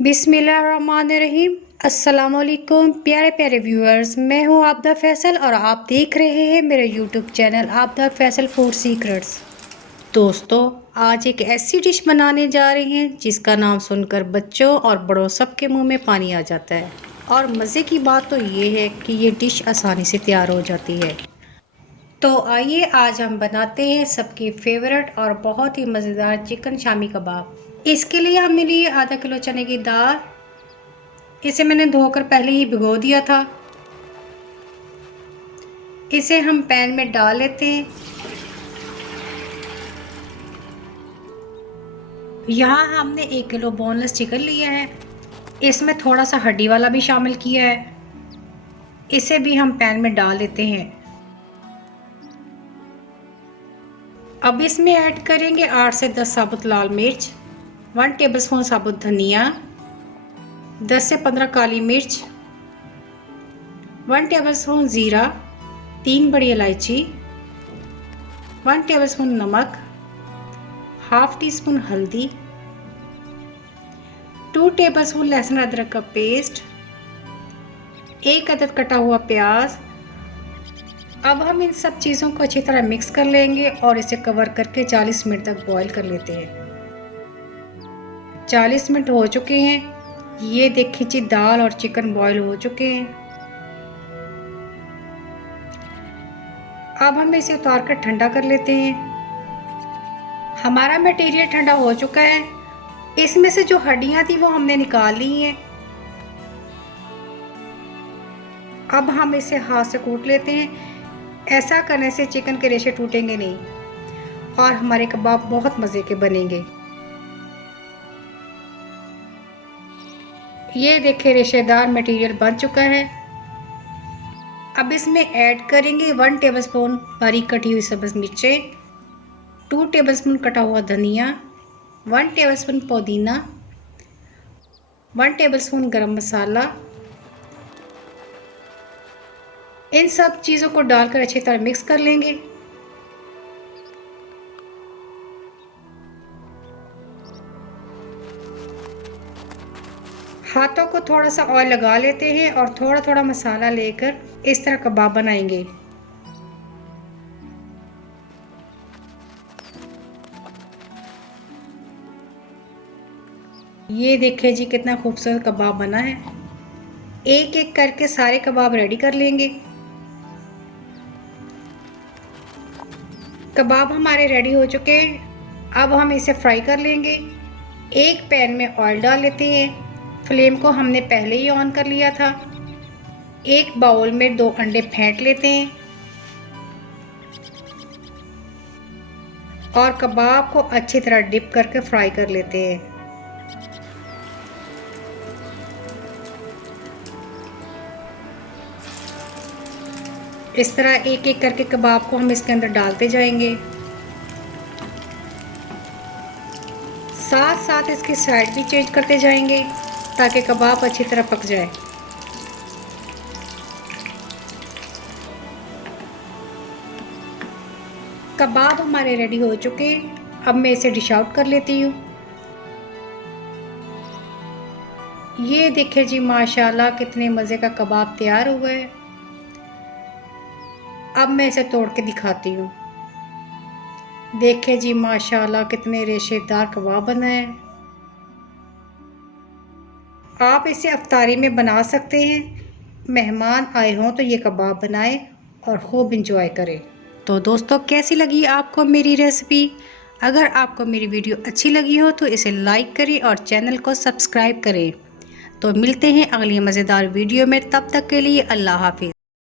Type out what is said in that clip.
बिस्मिल्लाहिर्रहमानिर्रहीम। अस्सलाम वालेकुम प्यारे प्यारे व्यूअर्स, मैं हूँ आबदा फैसल और आप देख रहे हैं मेरे YouTube channel Aabda Faisal food secrets. दोस्तों, आज एक ऐसी डिश बनाने जा रहे हैं जिसका नाम सुनकर बच्चों और बड़ों सबके मुंह में पानी आ जाता है। और मज़े की बात तो ये है कि ये डिश आसानी से तैयार हो जाती है। तो आइए आज हम बनाते हैं सबकी फेवरेट और बहुत ही मज़ेदार चिकन शामी कबाब। इसके लिए हमने लिए आधा किलो चने की दाल। इसे मैंने धोकर पहले ही भिगो दिया था। इसे हम पैन में डाल लेते हैं। यहाँ हमने 1 किलो बोनलेस चिकन लिया है। इसमें थोड़ा सा हड्डी वाला भी शामिल किया है। इसे भी हम पैन में डाल लेते हैं। अब इसमें ऐड करेंगे 8 से 10 साबुत लाल मिर्च, 1 टेबलस्पून साबुत धनिया, 10 से 15 काली मिर्च, 1 टेबलस्पून ज़ीरा, 3 बड़ी इलायची, 1 टेबलस्पून नमक, हाफ टी स्पून हल्दी, 2 टेबलस्पून लहसुन अदरक का पेस्ट, 1 अदद कटा हुआ प्याज। अब हम इन सब चीज़ों को अच्छी तरह मिक्स कर लेंगे और इसे कवर करके 40 मिनट तक बॉईल कर लेते हैं। 40 मिनट हो चुके हैं। ये देखिए जी, दाल और चिकन बॉईल हो चुके हैं। अब हम इसे उतार कर ठंडा कर लेते हैं। हमारा मटेरियल ठंडा हो चुका है। इसमें से जो हड्डियां थी वो हमने निकाल ली हैं। अब हम इसे हाथ से कूट लेते हैं। ऐसा करने से चिकन के रेशे टूटेंगे नहीं और हमारे कबाब बहुत मज़े के बनेंगे। ये देखिए, रेशेदार मटेरियल बन चुका है। अब इसमें ऐड करेंगे 1 टेबलस्पून बारीक कटी हुई सब्ज़ मिर्चें, 2 टेबलस्पून कटा हुआ धनिया, 1 टेबलस्पून पुदीना, 1 टेबलस्पून गरम मसाला। इन सब चीज़ों को डालकर अच्छी तरह मिक्स कर लेंगे। हाथों को थोड़ा सा ऑयल लगा लेते हैं और थोड़ा थोड़ा मसाला लेकर इस तरह कबाब बनाएंगे। ये देखिए जी, कितना खूबसूरत कबाब बना है। एक एक करके सारे कबाब रेडी कर लेंगे। कबाब हमारे रेडी हो चुके हैं। अब हम इसे फ्राई कर लेंगे। एक पैन में ऑयल डाल लेते हैं। फ्लेम को हमने पहले ही ऑन कर लिया था। एक बाउल में 2 अंडे फेंट लेते हैं और कबाब को अच्छी तरह डिप करके फ्राई कर लेते हैं। इस तरह एक एक करके कबाब को हम इसके अंदर डालते जाएंगे। साथ साथ इसकी साइड भी चेंज करते जाएंगे ताकि कबाब अच्छी तरह पक जाए। कबाब हमारे रेडी हो चुके हैं। अब मैं इसे डिश आउट कर लेती हूँ। ये देखिए जी, माशाल्लाह कितने मज़े का कबाब तैयार हुआ है। अब मैं इसे तोड़ के दिखाती हूँ। देखिए जी, माशाल्लाह कितने रेशेदार कबाब बना है। आप इसे अफ्तारी में बना सकते हैं। मेहमान आए हों तो ये कबाब बनाएं और खूब इंजॉय करें। तो दोस्तों, कैसी लगी आपको मेरी रेसिपी? अगर आपको मेरी वीडियो अच्छी लगी हो तो इसे लाइक करें और चैनल को सब्सक्राइब करें। तो मिलते हैं अगली मज़ेदार वीडियो में। तब तक के लिए अल्लाह हाफिज़।